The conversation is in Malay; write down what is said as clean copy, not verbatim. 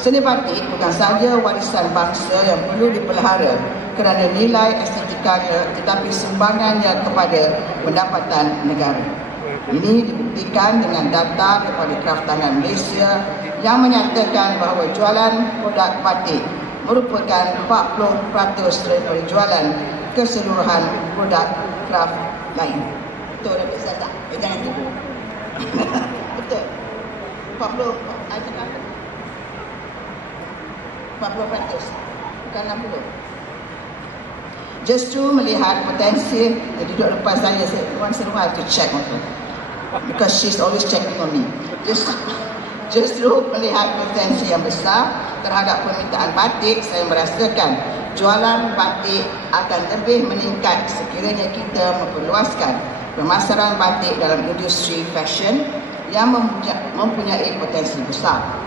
Seni batik bukan sahaja warisan bangsa yang perlu dipelihara kerana nilai estetikanya, tetapi sumbangannya kepada pendapatan negara. Ini dibuktikan dengan data daripada Kraftangan Malaysia yang menyatakan bahawa jualan produk batik merupakan 40% daripada jualan keseluruhan produk kraft lain. Betul tak Ustaz tak? Jangan tipu. Betul. 40%. 40%. Bukan 60%. Justru melihat potensi yang duduk depan saya seruan to check also. Because she's always checking on me. Justru melihat potensi yang besar terhadap permintaan batik, saya merasakan jualan batik akan lebih meningkat sekiranya kita memperluaskan pemasaran batik dalam industri fashion yang mempunyai potensi besar.